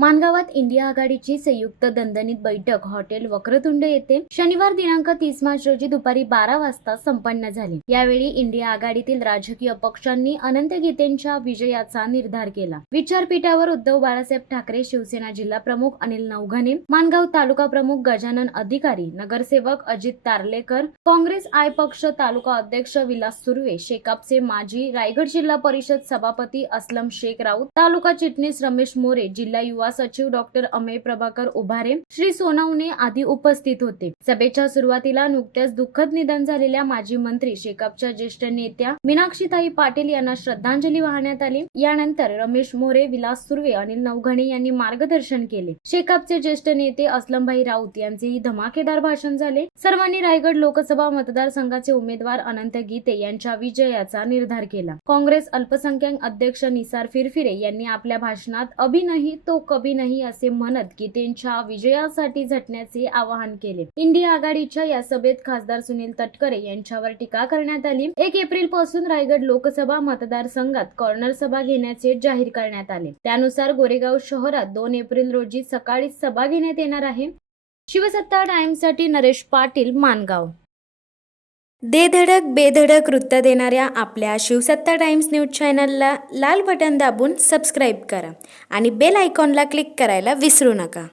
माणगावात India आघाडीची संयुक्त दणदणीत बैठक हॉटेल वक्रतुंड येथे शनिवार दिनांक 30 मार्च रोजी दुपारी 12 वाजता संपन्न झाली। यावेळी इंडिया आघाडीतील राजकीय पक्षांनी अनंत गीतेंच्या विजयाचा निर्धार केला। विचारपीठावर उद्धव बाळासाहेब ठाकरे, शिवसेना जिल्हा प्रमुख अनिल नवघणे, माणगाव तालुका प्रमुख गजानन अधिकारी, नगरसेवक अजित तारलेकर, काँग्रेस आय पक्ष तालुका अध्यक्ष विलास सुर्वे, शेकापचे माजी रायगड जिल्हा परिषद सभापती असलम शेख राऊत, तालुका चिटणीस रमेश मोरे, जिल्हा युवा सचिव डॉक्टर अमेय प्रभाकर उभारे, श्री सोनावणे आदी उपस्थित होते। सभेच्या सुरुवातीला नुकत्याच दुःखद निधन झालेल्या माजी मंत्री शेकापच्या ज्येष्ठ नेत्या मीनाक्षीताई पाटील यांना श्रद्धांजली वाहण्यात आली। यानंतर रमेश मोरे, विलास सुर्वे, अनिल नवघणे यांनी मार्गदर्शन केले। शेकापचे ज्येष्ठ नेते असलमभाई राऊत यांचेही धमाकेदार भाषण झाले। सर्वांनी रायगड लोकसभा मतदारसंघाचे उमेदवार अनंत गीते यांच्या विजयाचा निर्धार केला। काँग्रेस अल्पसंख्याक अध्यक्ष निसार फिरफिरे यांनी आपल्या भाषणात अभी नहीं तो कभी नहीं असे म्हणत गीतेंच्या विजयासाठी झटण्याचे आवाहन केले। इंडिया आघाडीच्या या सभेत खासदार सुनील तटकरे यांच्यावर टीका करण्यात आली। 1 एप्रिल पासून रायगड लोकसभा मतदारसंघात कॉर्नर सभा घेण्याचे जाहीर करण्यात आले। त्यानुसार गोरेगाव शहरात 2 एप्रिल रोजी सकाळी सभा घेण्यात येणार आहे। शिवसत्ता टाइम्ससाठी नरेश पाटील, माणगाव। दे धडक बेधडक वृत्त देणाऱ्या आपल्या शिवसत्ता टाइम्स न्यूज चॅनलला लाल बटन दाबून सबस्क्राईब करा आणि बेल आयकॉनला क्लिक करायला विसरू नका।